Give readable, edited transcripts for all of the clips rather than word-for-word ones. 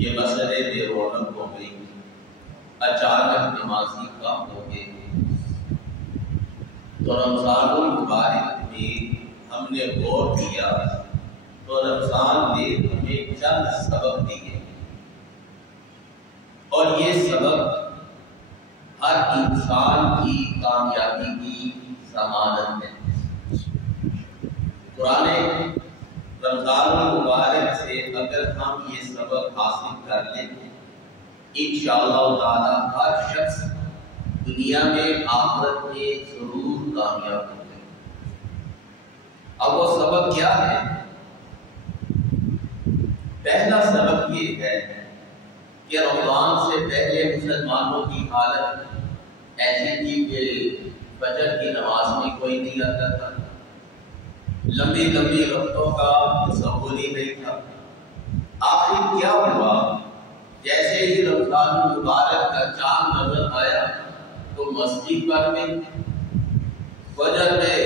یہ مسئلے بے رونق ہو گئی، اچانک نمازی کم ہو گئے، تو رمضان المبارک میں ہم نے غور کیا تو رمضان نے ہمیں چند سبق دیے، اور یہ سبق ہر انسان کی کامیابی کی ضمانت ہے۔ قرآن رمضان المبارک سے اگر ہم یہ سبق حاصل کر لیں انشاءاللہ تعالی ہر شخص دنیا میں آخرت میں ضرور کامیاب ہوگا۔ اب وہ سبق کیا ہے؟ پہلا سبق یہ ہے کہ رمضان سے پہلے مسلمانوں کی حالت ایسی تھی کہ فجر کی نماز میں کوئی نہیں آتا تھا، لمبی لمبی رفتوں کا تصور ہی نہیں تھا۔ آخر کیا ہوا؟ جیسے ہی رمضان المبارک کا چاند نظر آیا تو مسجد پر میں فجر میں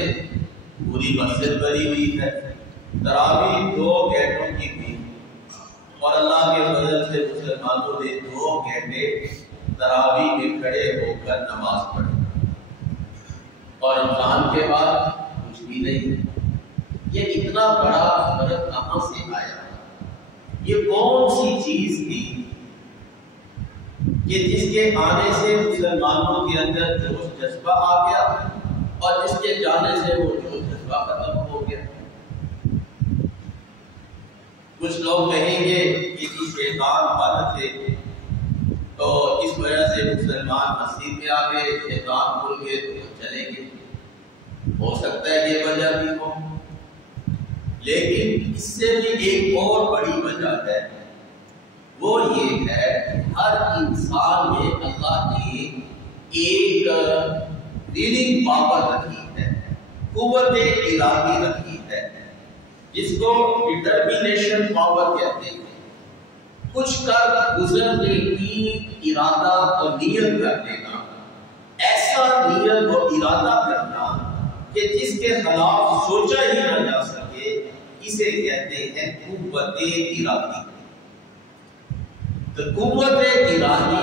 پوری مسجد بھری ہوئی ہے، تراویح 2 گھنٹوں کی تھی، اور اللہ کے فضل سے مسلمانوں نے 2 گھنٹے تراویح میں کھڑے ہو کر نماز پڑھی، اور رمضان کے بعد کچھ بھی نہیں۔ یہ اتنا بڑا فرق کہاں سے آیا؟ یہ کون سی چیز تھی کہ جس کے آنے سے مسلمانوں کے اندر جوش جذبہ آ گیا اور جس کے جانے سے وہ جوش جذبہ ختم ہو گیا؟ کچھ لوگ کہیں گے کہ شیطان بند تھے تو اس وجہ سے مسلمان مسجد میں آ گئے، شیطان بھول گئے تو وہ چلے گئے، ہو سکتا ہے یہ وجہ بھی ہو، لیکن اس سے بھی ایک اور بڑی وجہ ہے، وہ یہ ہے کہ ہر انسان میں اللہ نے ایک ولنگ پاور رکھی ہے، قوت ارادی رکھی ہے، جس کو ڈٹرمینیشن پاور کہتے ہیں۔ کچھ کر گزرنے کی ارادہ اور نیت کرنے کا، ایسا نیت اور ارادہ کرنا کہ جس کے خلاف سوچا ہی نہ جا سکے، اسے کہتے ہیں قوت ارادی۔ تو قوت ارادی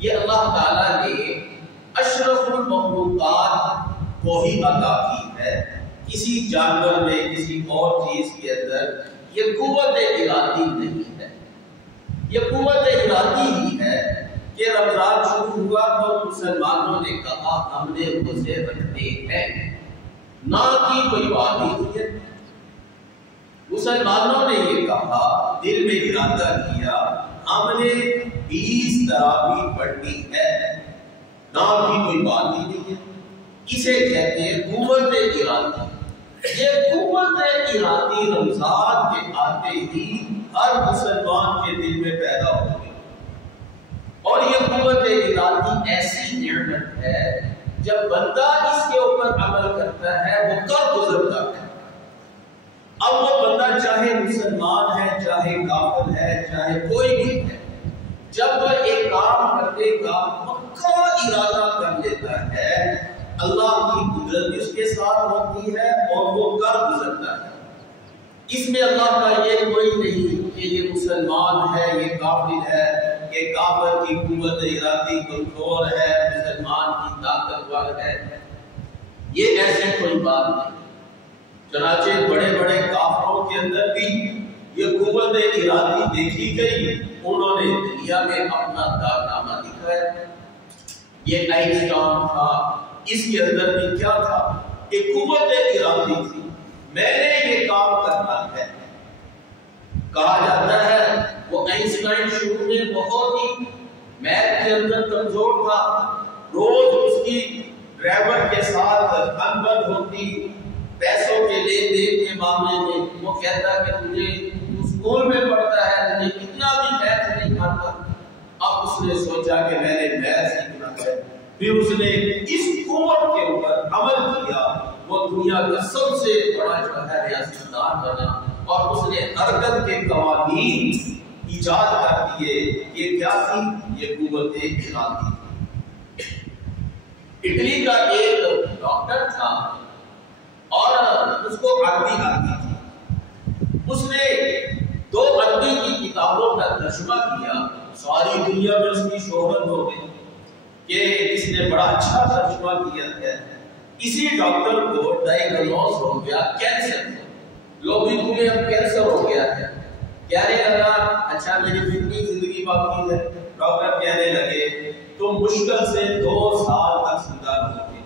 یہ اللہ تعالیٰ نے اشرف المخلوقات کو ہی عطا کی ہے، کسی جانور میں کسی اور چیز کے اندر یہ قوت ارادی نہیں ہے۔ یہ قوت ارادی ہی ہے کہ رمضان شروع ہوا تو مسلمانوں نے کہا ہم نے روزے رکھنے ہیں، نہ کی کوئی بات ہی ہوئی ہے۔ مسلمانوں نے یہ کہا، دل میں ارادہ کیا ہم نے 20 تراویح پڑھنی ہے، نہ کی کوئی بات ہی نہیں ہے۔ اسے کہتے ہیں قوت ارادی۔ یہ قوت ارادی رمضان کے آتے ہی ہر مسلمان کے دل میں پیدا ہو گئی، اور یہ قوت ارادی ایسی نعمت ہے جب بندہ اس کے اوپر عمل کرتا ہے وہ کر گزرتا ہے۔ اب وہ بندہ چاہے مسلمان ہے، چاہے کافر ہے، چاہے کوئی بھی ہے، جب وہ ایک کام کرنے کا پکا ارادہ کر لیتا ہے اللہ کی قدرت بھی اس کے ساتھ ہوتی ہے اور وہ کر گزرتا ہے۔ اس میں اللہ کا یہ کوئی نہیں کہ یہ مسلمان ہے، یہ کافر ہے، یہ کافر کی قوت ارادی کمزور ہے، مسلمان کی طاقتور ہے، یہ ایسی کوئی بات نہیں۔ چنانچہ بڑے بڑے کافروں کے اندر بھی یہ قوت ارادی دیکھی گئی، انہوں نے دنیا میں اپنا کارنامہ دکھایا۔ یہ آئنسٹائن تھا، اس کے اندر بھی کیا تھا؟ ایک قوت ارادی تھی، میں نے یہ کام کرنا ہے۔ کہا جاتا ہے وہ آئنسٹائن شروع میں بہت ہی میتھ کے اندر کمزور تھا، روز اس کی ڈرائیور کے ساتھ انبن ہوتی پیسوں کے لین دین کے معاملے میں۔ وہ کہتا کہ تجھے اسکول میں پڑھتا ہے، تجھے اتنا بھی میتھ نہیں آتا۔ اب اس نے سوچا کہ میں نے میتھ سیکھنا ہے، پھر اس نے اس قوت کے اوپر عمل کیا، وہ دنیا کا سب سے بڑا جو ہے ریاستدار بنا، اور اس نے حرکت کے قوانین ایجاد کر دیے۔ یہ کیا تھی؟ یہ قوت ارادی۔ اٹلی کا ایک ڈاکٹر تھا اور اس کو عربی آتی تھی، اس نے 2 عربی کی کتابوں کا ترجمہ کیا، ساری دنیا میں اس کی شہرت ہو گئی کہ اس نے بڑا اچھا ترجمہ کیا ہے۔ اسی ڈاکٹر کو ڈائیگنوز ہو گیا کینسر، لوگ بھی بولے اب کینسر ہو گیا ہے، کہنے لگا اچھا میری کتنی زندگی باقی ہے؟ ڈاکٹر کہنے لگے تو مشکل سے 2 سال تک زندہ رہو گے۔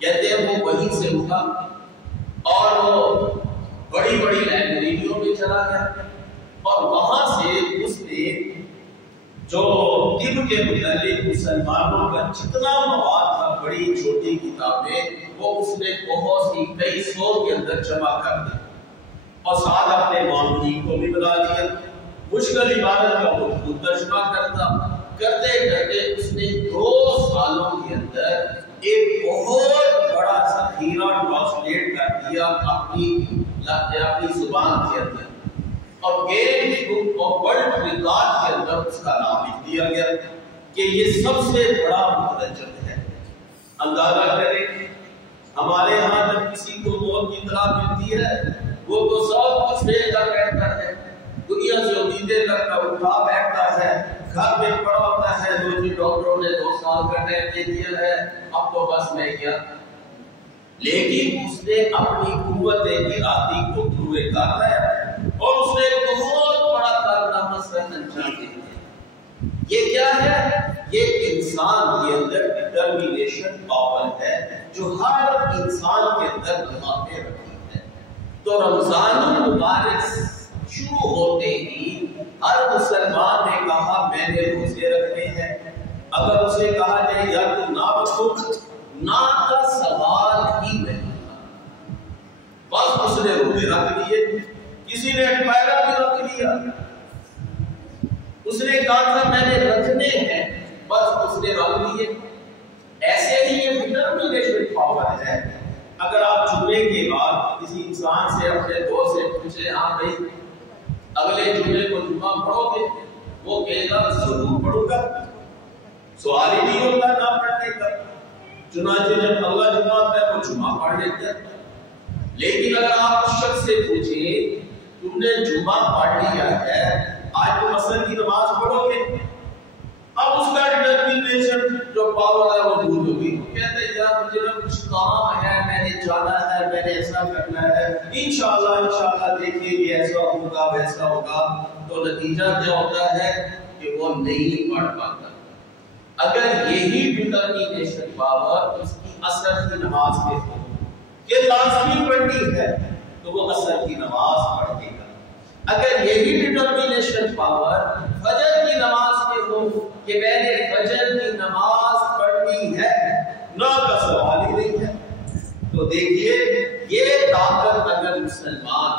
کہتے ہیں وہ وہیں سے اٹھا اور وہ بڑی بڑی لائبریریوں میں چلا گیا اور وہاں سے اس نے جو طب کے متعلق مسلمانوں کا جتنا مواد تھا، بڑی چھوٹی کتابیں، وہ اس نے بہت سی کئی 100 کے اندر جمع کر دی اور ساتھ اپنے معاونین کو بھی بلا دیا۔ مشکل عبادت کا وہ خود ترجمہ کرتے کرتے اس نے 2 سالوں کے اندر ایک بہت بڑا ذخیرہ ٹرانسلیٹ کر دیا اپنی زبان کے اندر، اور grains book of world record کے اندر اس کا نام لکھ دیا گیا کہ یہ سب سے بڑا مترجم ہے۔ اندازہ کریں ہمارے ہاں جب کسی کو موت کی اطلاع ملتی ہے وہ تو سب کچھ لے کر بیٹھتا ہے، دنیا سے امیدیں تک کا اٹھا بیٹھتا ہے، گھر میں پڑا ہوتا ہے، ڈاکٹروں نے 2 سال کا ٹائم دے دیا ہے، اب تو بس میں کیا۔ لیکن اس نے اپنی قوت ارادی کو پورے کر ہے اور اس نے بہت بڑا کارنامہ انجام دیا۔ یہ کیا ہے؟ یہ انسان کے اندر ڈٹرمینیشن پاور ہے جو ہر انسان کے اندر دماغ میں رکھی ہے۔ تو رمضان المبارک شروع ہوتے ہی ہر مسلمان نے کہا میں نے روزے رکھنے ہیں۔ اگر اسے کہا جائے یا تو نہ رکھو، نہ کا سوال ہی نہیں تھا، بس اس نے روزے رکھ لیے۔ کسی نے پیرا بھی رکھ لیا، اس نے کہا تھا میں نے رکھنے ہیں، بس اس نے رکھ لیے۔ ایسے ہی یہ ڈٹرمینیشن پاور ہے۔ اگر آپ جمعے کے بعد کسی انسان سے اپنے دوست سے پوچھے ہاں بھائی اگلے جمعے کو جمعہ پڑھو گے، وہ کہے گا ضرور پڑھوں گا، سوال ہی نہیں ہوتا نہ پڑھنے کا۔ چنانچہ جب اگلا جمعہ آتا ہے وہ جمعہ پڑھ لیتے ہیں۔ لیکن اگر آپ اس شخص سے پوچھیں تم نے جمعہ پڑھ لیا ہے، آج تم عصر کی نماز پڑھو گے، اب اس کا ڈٹرمینیشن جو پاور ہے وہ دور ہوگی۔ کہتے ہیں یار مجھے نا کچھ کام ہے، میں نے جانا ہے، میں نے ایسا کرنا ہے، انشاءاللہ دیکھیں گے ایسا ہوگا ویسا ہوگا۔ تو نتیجہ کیا ہوتا ہے کہ وہ نہیں پڑھ پاتا۔ اگر یہی ڈٹرمینیشن پاور اس کی عصر کی نماز میں ہو کہ لازمی پڑھنی ہے تو وہ عصر کی نماز پڑھ لے گا۔ اگر یہی ڈٹرمینیشن پاور فجر کی نماز میں ہو کہ میں نے فجر کی نماز پڑھنی ہے، نہ کا سوال ہی نہیں ہے۔ تو دیکھیے یہ طاقت اگر ہر مسلمان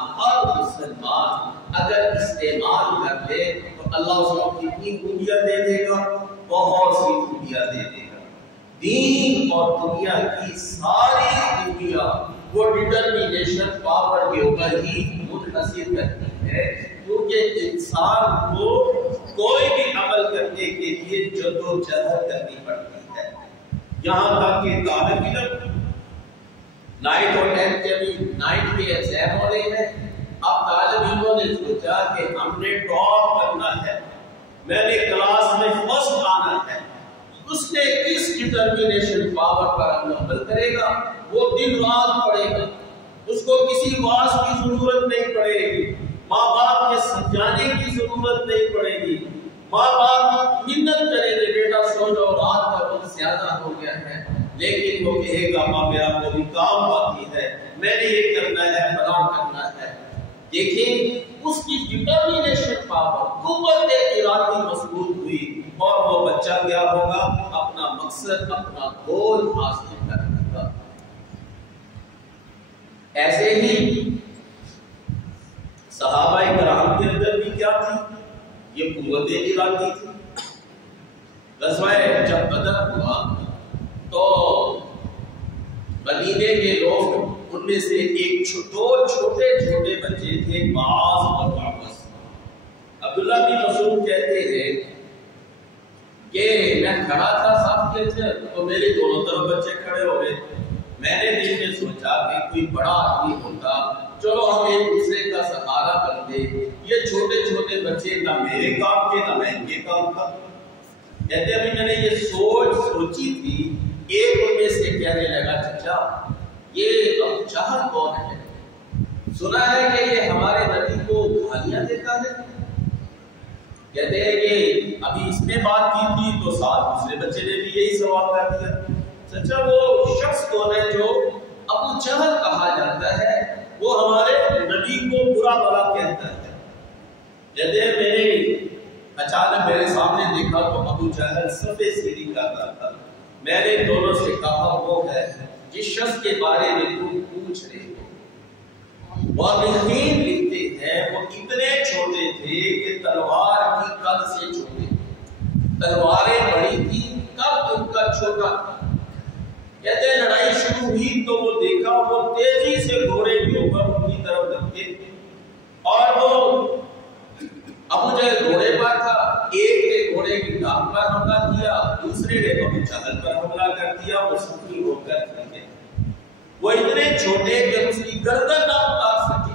اگر استعمال کر لے تو اللہ اس کو کتنی خوبیاں دے دے گا، بہت سی خوبیاں دے دے گا۔ دین اور دنیا کی ساری خوبیاں وہ ڈٹرمینیشن پاور کے اوپر ہی منحصر کرتی ہے، کیونکہ انسان کو کوئی بھی عمل کرنے کے لیے جدوجہد کرنی پڑتی ہے۔ یہاں تک کہ طالب علم 9 اور 10 کے بھی 9 کے ایگزام ہو رہے ہیں، اب طالب علموں نے سوچا کہ ہم نے ٹاپ کرنا ہے، میں نے کلاس میں فرسٹ آنا ہے۔ اس نے کس ڈٹرمینیشن پاور پر عمل کرے گا؟ وہ دن رات پڑھے گا، اس کو کسی واعظ کی ضرورت نہیں پڑے گی، ماں باپ کے سمجھانے کی ضرورت نہیں پڑے گی، ماں باپ منت کریں گے بیٹا سو جاؤ رات کا وقت زیادہ ہو گیا ہے، لیکن وہ کہے گا ماں میرا کوئی کام باقی ہے، میں نے یہ کرنا ہے، فلاں کرنا ہے۔ دیکھیں اس کی ڈٹرمینیشن پاور، قوت ارادی مضبوط ہوئی اور وہ بچہ کیا ہوگا؟ اپنا مقصد، اپنا گول حاصل کرے گا۔ ایسے ہی صحابہ کرام کے اندر بھی کیا تھی؟ یہ قوت ارادی تھی۔ غزوہ جب بدر ہوا تو مدینے کے لوگ ان میں سے دو چھوٹے چھوٹے بچے تھے، معاذ اور عباس۔ عبداللہ بن مسعود کہتے ہیں کہ میں کھڑا تھا صف کے اندر تو میرے دونوں طرف بچے کھڑے ہو گئے۔ میں نے دل میں سوچا کہ کوئی بڑا آدمی ہوتا، چلو ہم ایک دوسرے کا سہارا بن دے، یہ چھوٹے چھوٹے بچے نہ میرے کام کے نہ میں ان کے کام کا. کہتے ابھی میں نے یہ سوچی تھی. ایک ان میں سے کہنے لگا چچا یہ ابو جہل کون ہے؟ سنا ہے کہ یہ ہمارے نبی کو گالیاں دیتا ہے. کہتے ہیں کہ ابھی اس نے بات کی تھی تو ساتھ دوسرے بچے نے بھی یہی سوال کر دیا. چچا وہ شخص کون ہے جو ابو جہل کہا جاتا ہے وہ ہمارے نبی کو برا بھلا کہتا ہے؟ کہتے ہیں میں نے اچانک میرے سامنے دیکھا تو ابو جہل صفے سیدھی کرتا تھا. میں نے دونوں سے کہا وہ ہے جس شخص کے بارے میں تم پوچھ رہے ہو. مورخین لکھتے ہیں وہ اتنے چھوٹے تھے کہ تلوار کی قد سے چھوٹے. تلواریں بڑی تھی قد ان کا چھوٹا تھا. کہتے ہیں لڑائی شروع ہوئی تو وہ دیکھا وہ تیزی سے گھوڑے کے اوپر ان کی طرف دھکے اور وہ ابو جہل گھوڑے پر تھا. ایک نے گھوڑے کی ٹانگ پر حملہ کیا, دوسرے نے ابو جہل پر حملہ کر دیا. وہ سختی ہو کر پھینکے. وہ اتنے چھوٹے کہ اس کی گردن نہ اتار سکے.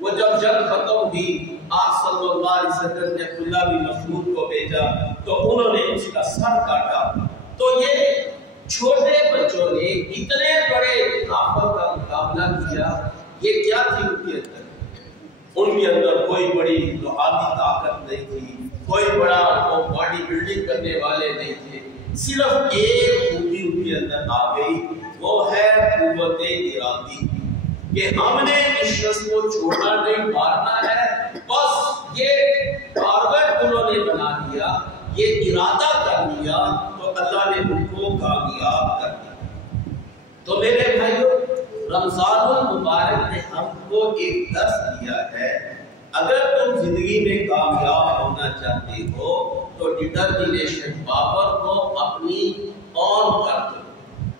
وہ جب جنگ ختم ہوئی آپ صلی اللہ علیہ وسلم نے عبداللہ بن مسعود کو بھیجا تو انہوں نے اس کا سر کاٹا. تو یہ چھوٹے بچوں نے اتنے بڑے کافر کا مقابلہ کیا. یہ کیا تھی ان کے اندر؟ ان کے اندر کوئی بڑی لوہاتی طاقت نہیں تھی, کوئی بڑا وہ باڈی بلڈنگ کرنے والے نہیں تھے. صرف ایک خوبی ان کے اندر آ گئی, وہ ہے قوت ارادی کہ ہم نے اس شخص کو چھوڑنا نہیں, مارنا ہے. بس یہ ٹارگٹ انہوں نے بنا لیا, یہ ارادہ کر لیا تو اللہ نے ان کو کامیاب کر دیا. تو میرے بھائیوں رمضان المبارک نے ہم کو ایک درس دیا ہے. اگر تم زندگی میں کامیاب ہونا چاہتے ہو تو ڈٹرمنیشن پاور کو اپنی آن کر دو.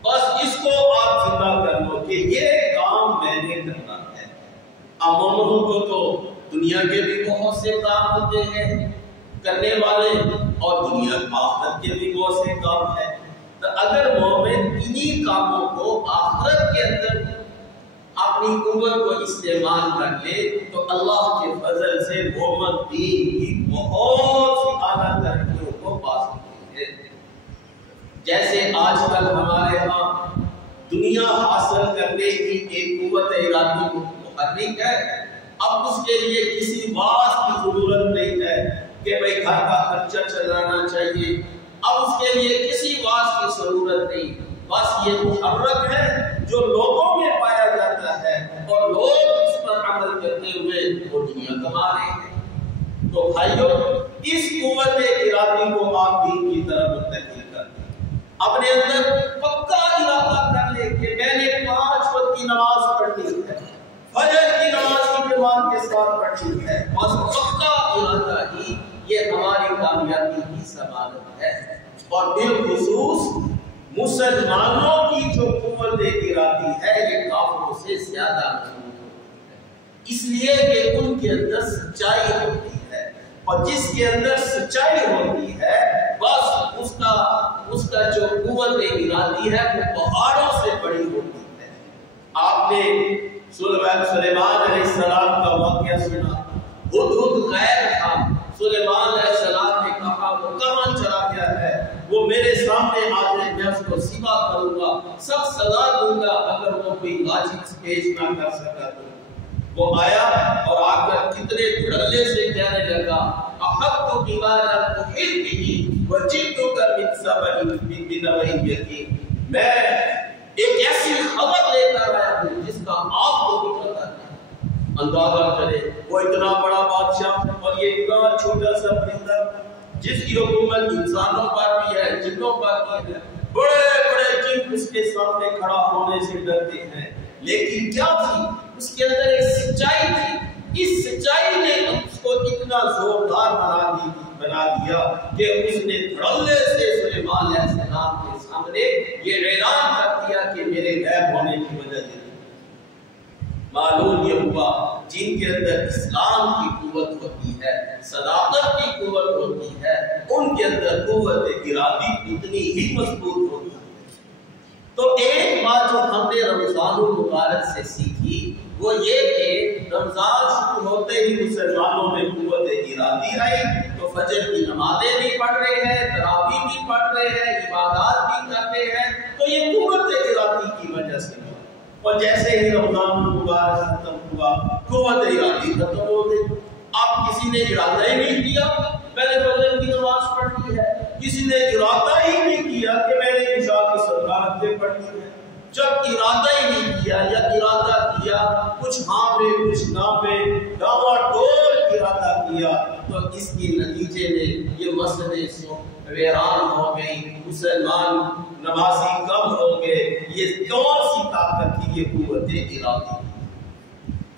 بس اس کو آپ زندہ کر لو کہ یہ کام میں نے کرنا ہے. مومنوں کو تو دنیا کے بھی بہت سے کام ہوتے ہیں کرنے والے اور دنیا آخرت کے بھی بہت سے کام ہیں. تو اگر مومن انہی کاموں کو آخرت کے اندر اپنی قوت کو استعمال کر لے تو اللہ کے فضل سے مومن دین کی بہت سی اعلیٰ ترقیوں کو پا سکتے ہیں. جیسے آج کل ہمارے ہاں دنیا حاصل کرنے کی ایک قوت ارادی محرک ہے. اب اس کے لیے کسی واعظ کی ضرورت نہیں ہے کہ بھئی گھر کا خرچہ چلانا چاہیے. اب اس کے لیے کسی واعظ کی ضرورت نہیں. بس یہ محرک ہے جو لوگوں میں پایا جاتا ہے اور لوگ اس پر عمل کرتے ہوئے وہ دنیا کما رہے ہیں. تو بھائیوں اس قوت ارادی کو آپ دین کی طرف منتقل کر دیں. اپنے اندر پکا ارادہ کر لیں کہ میں نے 5 وقت کی نماز پڑھنی ہے, فجر کی نماز کی جماعت کے ساتھ پڑھنی ہے. بس پکا ارادہ ہی یہ ہماری کامیابی کی ضمانت ہے. اور بالخصوص مسلمانوں کی جو قوت ارادی ہے یہ کافروں سے زیادہ مضبوط ہوتی ہے. اس لیے کہ ان کے اندر سچائی ہوتی ہے اور جس کے اندر سچائی ہوتی ہے بس اس کا جو قوت ارادی ہے وہ پہاڑوں سے بڑی ہوتی ہے. آپ نے سلیمان علیہ السلام کا واقعہ سنا. ہدہد غیر تھا. سلیمان علیہ السلام نے کہا وہ کہاں چلا گیا ہے؟ وہ میرے سامنے آ جائے میں اس کو ذبح کروں گا, سخت سزا دوں گا اگر وہ کوئی واجب پیش نہ کر سکا تو. وہ آیا اور آ کر کتنے دھڑلے سے کہنے لگا احق تو بیمارا تحل بھی وجدتک من سبع بنبأ. میں ایک ایسی خبر لے کر آیا ہوں جس کا آپ کو بھی پتہ نہیں. اندازہ کرے وہ اتنا بڑا بادشاہ اور یہ اتنا چھوٹا سا پرندہ جس کی حکومت انسانوں پر بھی ہے جنوں پر بھی ہے. بڑے بڑے جن اس کے سامنے کھڑا ہونے سے ڈرتے ہیں. لیکن کیا تھی اس کے اندر ایک سچائی تھی. اس سچائی نے اس کو اتنا زوردار بنا دیا کہ اس نے دھڑلے سے سلیمان علیہ السلام کے سامنے یہ اعلان کر دیا کہ میرے غائب ہونے کی وجہ یہ. معلوم یہ ہوا جن کے اندر اسلام کی قوت ہوتی ہے, صداقت کی قوت ہوتی ہے, ان کے اندر قوت ارادی اتنی ہی مضبوط ہوتی ہے. تو ایک بات جو ہم نے رمضان المبارک سے سیکھی وہ یہ کہ رمضان شروع ہوتے ہی مسلمانوں میں قوت ارادی آئی تو فجر کی نمازیں بھی پڑھ رہے ہیں، تراویح بھی پڑھ رہے ہیں، عبادات بھی کر رہے ہیں، تو یہ قوت ارادی کی وجہ سے ہوا۔ اور جیسے ہی رمضان مبارک ختم ہوا قوت ارادی ختم ہو گئی۔ اب کسی نے ارادہ ہی نہیں کیا میں نے فجر کی نماز پڑھنی ہے، کسی نے ارادہ ہی نہیں کیا کہ میں نے عشاء کی 17 رکعتیں پڑھنی ہے۔ جب ارادہ ہی نہیں کیا یا ارادہ کیا کچھ ہاں میں کچھ نہ میں ڈاوا ڈول ارادہ کیا تو اس کے نتیجے میں یہ مسجدیں ویران ہو گئی، مسلمان نمازی کم ہو گئے۔ یہ کون سی طاقت تھی؟ یہ قوت ارادی۔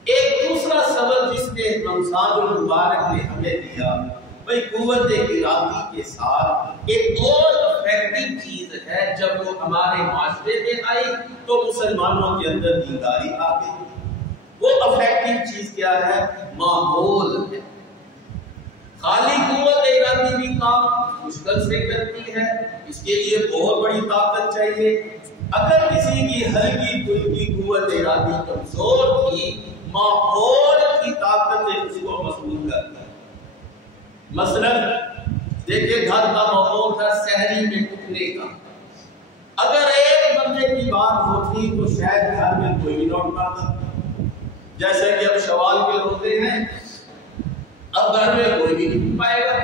ایک دوسرا سبب جس نے رمضان المبارک نے ہمیں دیا بھئی قوت ارادی کے ساتھ ایک اور افیکٹو چیز ہے، جب وہ ہمارے معاشرے میں آئی تو مسلمانوں کے اندر دینداری آ گئی۔ وہ افیکٹو چیز کیا ہے؟ ماحول ہے۔ خالی قوت ارادی بھی کام مشکل سے کرتی ہے، اس کے لیے بہت بڑی طاقت چاہیے۔ اگر کسی کی ہلکی پھلکی قوت ارادی کمزور تھی، ماحول کی طاقت نے اس کو مضبوط کر دیا۔ مثلا دیکھیں گھر کا ماحول تھا سحری میں اٹھنے کا، اگر ایک بندے کی بات ہوتی تو شاید گھر میں کوئی بھی نہ اٹھ پاتا۔ جیسے کہ اب شوال کے روزے ہیں، اب گھر میں کوئی بھی نہیں پائے گا۔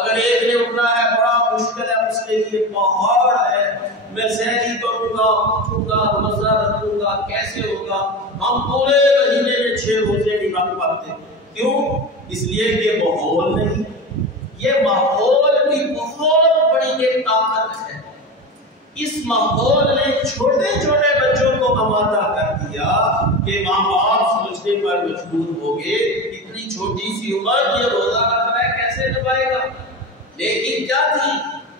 اگر ایک نے اٹھنا ہے بڑا مشکل ہے، اس کے لیے پہاڑ ہے، میں سحری کروں گا، اٹھوں گا، روزہ رکھوں گا، کیسے ہوگا؟ ہم پورے مہینے میں 6 روزے نہیں رکھ پاتے۔ کیوں؟ اس لیے کہ ماحول نہیں۔ یہ ماحول بھی بہت بڑی ایک طاقت ہے۔ اس ماحول نے چھوٹے چھوٹے بچوں کو آمادہ کر دیا کہ ماں باپ سوچنے پر مجبور ہو گئے اتنی چھوٹی سی عمر یہ روزہ رکھ رہا ہے کیسے نبھائے گا؟ لیکن کیا تھی؟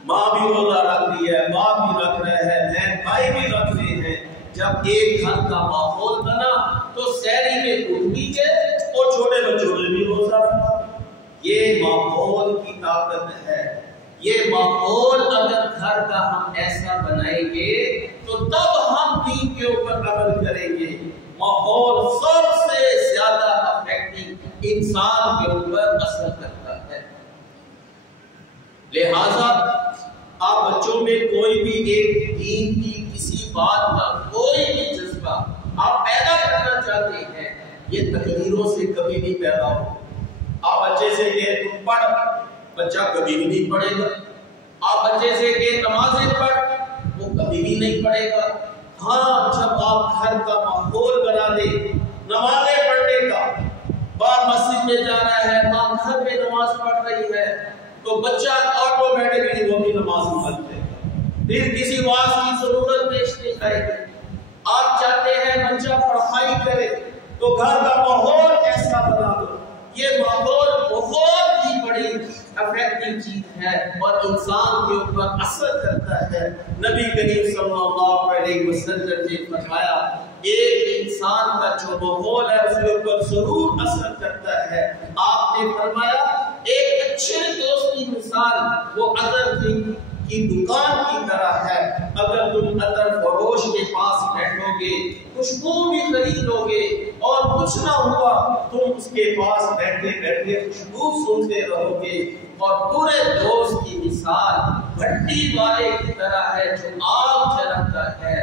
ماں بھی روزہ رکھ رہی ہے، باپ بھی رکھ رہے ہیں، بہن بھائی بھی رکھ رہے ہیں۔ جب ایک گھر کا ماحول بنا تو سحری میں اٹھ بھی گئے اور چھوٹے بچوں نے بھی روزہ رکھا۔ یہ ماحول کی طاقت ہے۔ یہ ماحول اگر گھر کا ہم ایسا بنائیں گے تو تب ہم دین کے اوپر عمل کریں گے۔ ماحول سب سے زیادہ افیکٹو انسان کے اوپر اثر کرتا ہے۔ لہذا آپ بچوں میں کوئی بھی ایک دین کی کسی بات کا کوئی بھی جذبہ آپ پیدا کرنا چاہتے ہیں، یہ تقریروں سے کبھی نہیں پیدا ہو۔ آپ بچے سے کہ تم پڑھ، بچہ کبھی بھی نہیں پڑھے گا۔ آپ بچے سے کہ نمازیں پڑھ، وہ کبھی بھی نہیں پڑھے گا۔ ہاں جب آپ گھر کا ماحول بنا دیں نمازیں پڑھنے کا، باپ مسجد میں جا رہا ہے، ماں گھر میں نماز پڑھ رہی ہے، تو بچہ آٹومیٹکلی وہ بھی نماز پڑھ لے گا، پھر کسی واعظ کی ضرورت پیش نہیں آئے گی۔ آپ چاہتے ہیں بچہ پڑھائی کرے تو گھر کا ماحول ایسا بنا دو۔ یہ ماحول بہت ہی بڑی افیکٹو چیز ہے اور انسان کے اوپر اثر کرتا ہے۔ نبی کریم صلی اللہ علیہ وسلم نے فرمایا ایک انسان کا جو ماحول ہے اس کے اوپر ضرور اثر کرتا ہے۔ آپ نے فرمایا ایک اچھے دوست کی مثال وہ عطر کی دکان کی طرح ہے۔ اگر تم عطر فروش کے پاس بیٹھو گے، خوشبو بھی خریدو گے اور کچھ نہ ہوا تم اس کے پاس بیٹھے بیٹھے خوشبو سنتے رہو گے، اور پورے دوست کی مثال بھٹی والے کی طرح ہے جو آگ جلاتا ہے۔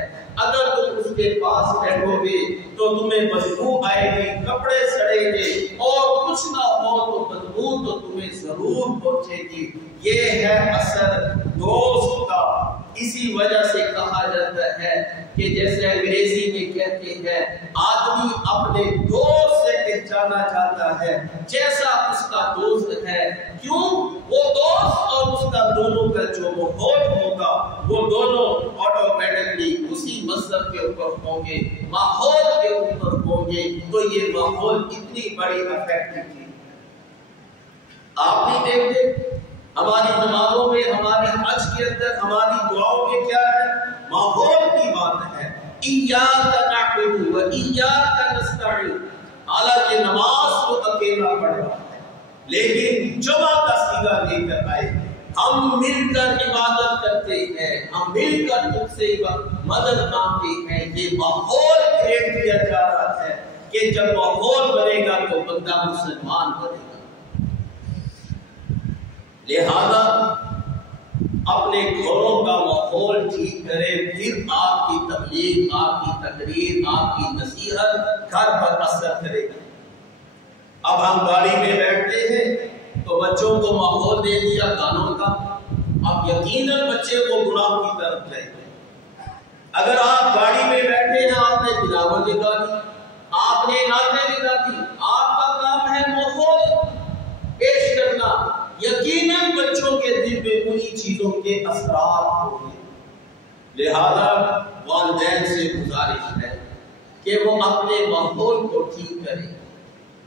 اگر تم اس کے پاس بیٹھو گے تو تمہیں بدبو آئے گی، کپڑے سڑیں گے، اور کچھ نہ ہو تو بدبو تو تمہیں ضرور پہنچے گی۔ یہ ہے اثر دوست کا۔ اسی وجہ سے کہا جاتا ہے کہ جیسے انگریزی میں کہتے ہیں آدمی اپنے دوست سے پہچانا چاہتا ہے جیسا اس کا دوست ہے۔ کیوں؟ وہ دوست اور اس کا دونوں کا جو ماحول ہوگا وہ دونوں آٹومیٹکلی اسی مذہب کے اوپر ہوں گے، ماحول کے اوپر ہوں گے، تو یہ ماحول اتنی بڑی افیکٹو چیز ہے۔ آپ نہیں دیکھتے ہماری نمازوں میں، ہماری حج کے اندر، ہماری دعاؤں میں کیا ہے؟ ماحول کی بات ہے۔ ایاک نعبد و ایاک نستعین۔ حالانکہ نماز کو اکیلا پڑھ رہا ہے لیکن جمع کا صیغہ لے کر آئے، ہم مل کر عبادت کرتے ہیں، ہم مل کر تم سے مدد مانگتے ہیں۔ یہ ماحول کریٹ کیا جا رہا ہے کہ جب ماحول بنے گا تو بندہ مسلمان بنے گا۔ لہذا اپنے گھروں کا ماحول ٹھیک کرے، پھر آپ کی تبلیغ، آپ کی تقریر، آپ کی نصیحت گھر پر اثر کرے گی۔ اب ہم گاڑی میں بیٹھتے ہیں تو بچوں کو ماحول دے دیا گانوں کا، اب یقیناً بچے وہ گناہ کی طرف جائیں گے۔ اگر آپ گاڑی میں بیٹھے ہیں، آپ نے تلاوت لگا دی، آپ نے نعتیں لگا دی، آپ کا کام ہے ماحول پیش کرنا، یقیناً بچوں کے دل میں انہی چیزوں کے اثرات ہوں گے۔ لہذا والدین سے گزارش ہے کہ وہ اپنے ماحول کو ٹھیک کریں،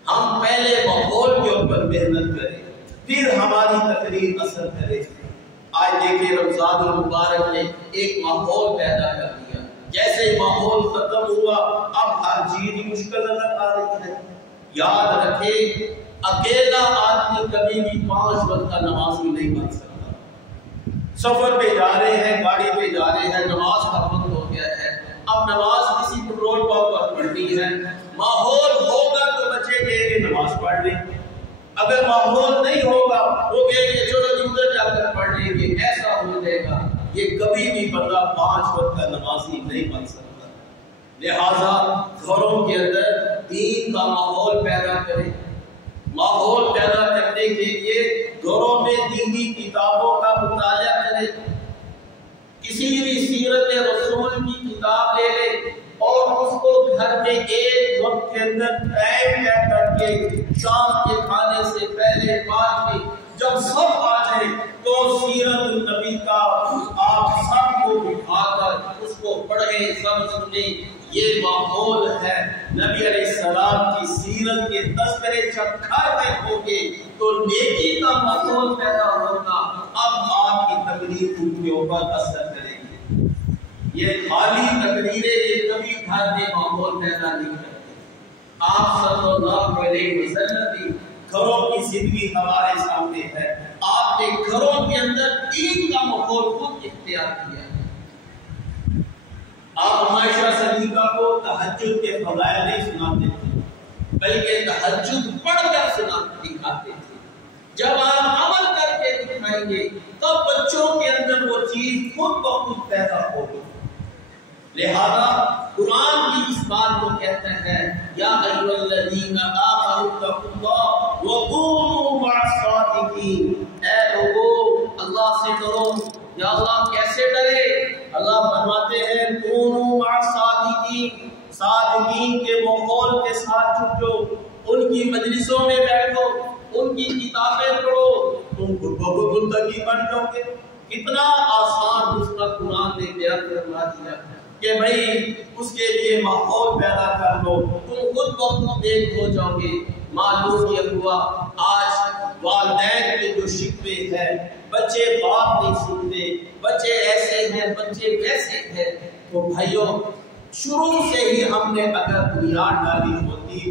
ہم پہلے ماحول کے اوپر محنت کریں، پھر ہماری تقریر اثر کرے۔ آج دیکھیں رمضان المبارک نے ایک ماحول پیدا کر دیا، جیسے ماحول ختم ہوا اب ہر چیز مشکل نظر آ رہی ہے۔ یاد رکھیں اکیلا آدمی کبھی بھی 5 وقت کا نماز ہی نہیں پڑھ سکتا۔ سفر پہ جا رہے ہیں، گاڑی پہ جا رہے ہیں، نماز کا وقت ہو گیا ہے، اب نماز کسی پیٹرول پمپ پر پڑھنی ہے، ماحول ہوگا تو بچے کہیں گے نماز پڑھ لیں، اگر ماحول نہیں ہوگا وہ کہیں گے چلو ادھر جا کر پڑھ لیں گے، ایسا ہو جائے گا۔ یہ کبھی بھی بندہ 5 وقت کا نمازی نہیں بن سکتا۔ لہذا گھروں کے اندر دین کا ماحول پیدا کریں، ماحول پیدا کرنے کے لیے گھروں میں دینی کتابوں کا مطالعہ کریں، کسی بھی سیرت رسول کی کتاب لے لیں اور اس کو گھر میں ایک وقت کے اندر ٹائم کر کے شام کے کھانے سے پہلے بعد میں جب سب آ جائے تو سیرت النبی کا آپ سب کو بٹھا کر اس کو پڑھیں، سب سنیں۔ یہ ماحول ہے نبی علیہ السلام کی سیرت کے تذکرے جب گھر میں ہوگے تو نیکی کا ماحول پیدا ہوگا، اب آپ کی تقریر ان کے اوپر اثر کرے گی۔ یہ خالی تقریریں یہ کبھی گھر میں ماحول پیدا نہیں کرتے۔ آپ صلی اللہ علیہ وسلم کی گھروں کی زندگی ہمارے سامنے ہے، آپ نے گھروں کے اندر دین کا ماحول خود اختیار کیا ہے۔ آپ عائشہ صدیقہ کو تہجد کے فضائل نہیں سناتے تھے بلکہ تہجد پڑھ کر دکھاتے تھے۔ جب آپ عمل کر کے دکھائیں گے تب بچوں کے اندر وہ چیز خود بخود پیدا ہوگی۔ لہذا قرآن بھی اس بات کو کہتا ہے یا ایھا الذین آمنوا اتقوا اللہ وکونوا مع الصادقین، اے لوگو اللہ سے ڈرو۔ یا اللہ کیسے ڈرے؟ اللہ فرماتے ہیں کونوا مع الصادقین، صادقین کے ماحول کے ساتھ جڑو، ان کی مجلسوں میں بیٹھو، ان کی کتابیں پڑھو، تم خود بخود متقی بن جاؤ گے۔ کتنا آسان اس کا قرآن نے بیان کروا دیا کہ بھائی اس کے لیے ماحول پیدا کر لو، تم خود بخود نیک ہو جاؤ گے۔ معلوم یہ ہوا آج والدین کے جو شکوے ہیں، بچے بات نہیں سنتے، بچے ایسے ہیں، بچے ویسے ہیں، تو بھائیوں شروع سے ہی ہم نے اگر بنیاد ڈالی ہوتی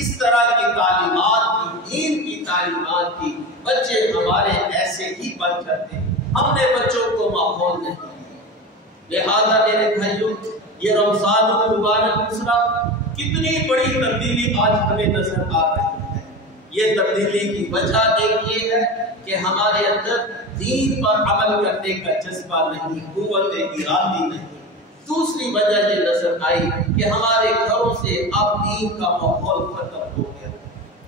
اس طرح کی تعلیمات کی، دین کی تعلیمات کی، بچے ہمارے ایسے ہی بن جاتے۔ ہم نے بچوں کو ماحول نہیں دیا۔ لہذا میرے بھائیوں یہ رمضان المبارک دوسرا کتنی بڑی تبدیلی آج ہمیں نظر آ رہی ہے۔ یہ تبدیلی کی وجہ ایک یہ ہے کہ ہمارے اندر دین پر عمل کرنے کا جذبہ نہیں، قوت ارادی نہیں۔ دوسری وجہ یہ نظر آئی کہ ہمارے گھروں سے اب دین کا ماحول ختم ہو گیا۔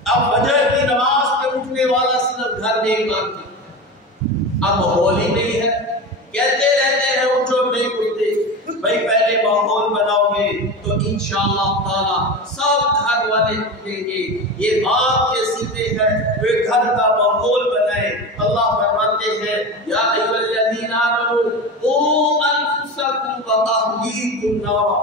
اب فجر کی نماز پہ اٹھنے والا صرف گھر میں امام ہے، اب ماحول ہی نہیں ہے۔ کہتے رہتے ہیں اٹھو نہیں اٹھتے۔ بھائی پہلے ماحول بناؤ گے تو انشاءاللہ تعالی سب گھر والے اٹھیں گے۔ یہ بات کے سیدھے ہے، وہ گھر کا ماحول بنائے۔ اللہ فرماتے ہیں یا ایھا الذین آمنوا قوا انفسکم واہلیکم نارا،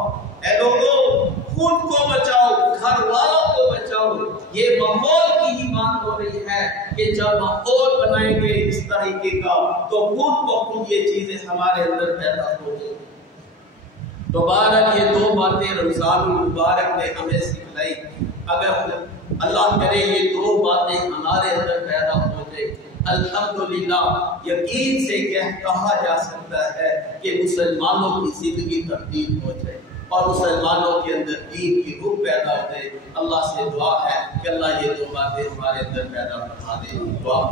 اے لوگو خود کو بچاؤ، گھر والوں کو بچاؤ۔ یہ ماحول کی ہی بات ہو رہی ہے کہ جب ماحول بنائیں گے اس طریقے کا تو خود بخود یہ چیزیں ہمارے اندر پیدا ہو جائیں گی۔ تو بہرحال یہ دو باتیں رمضان المبارک نے ہمیں سکھلائی۔ اگر اللہ کرے یہ دو باتیں ہمارے اندر پیدا ہو جائے الحمدللہ یقین سے کہا جا سکتا ہے کہ مسلمانوں کی زندگی تبدیل ہو جائے اور مسلمانوں کے اندر دین کی روح پیدا ہو جائے۔ اللہ سے دعا ہے کہ اللہ یہ دو باتیں ہمارے اندر پیدا فرما دے. دعا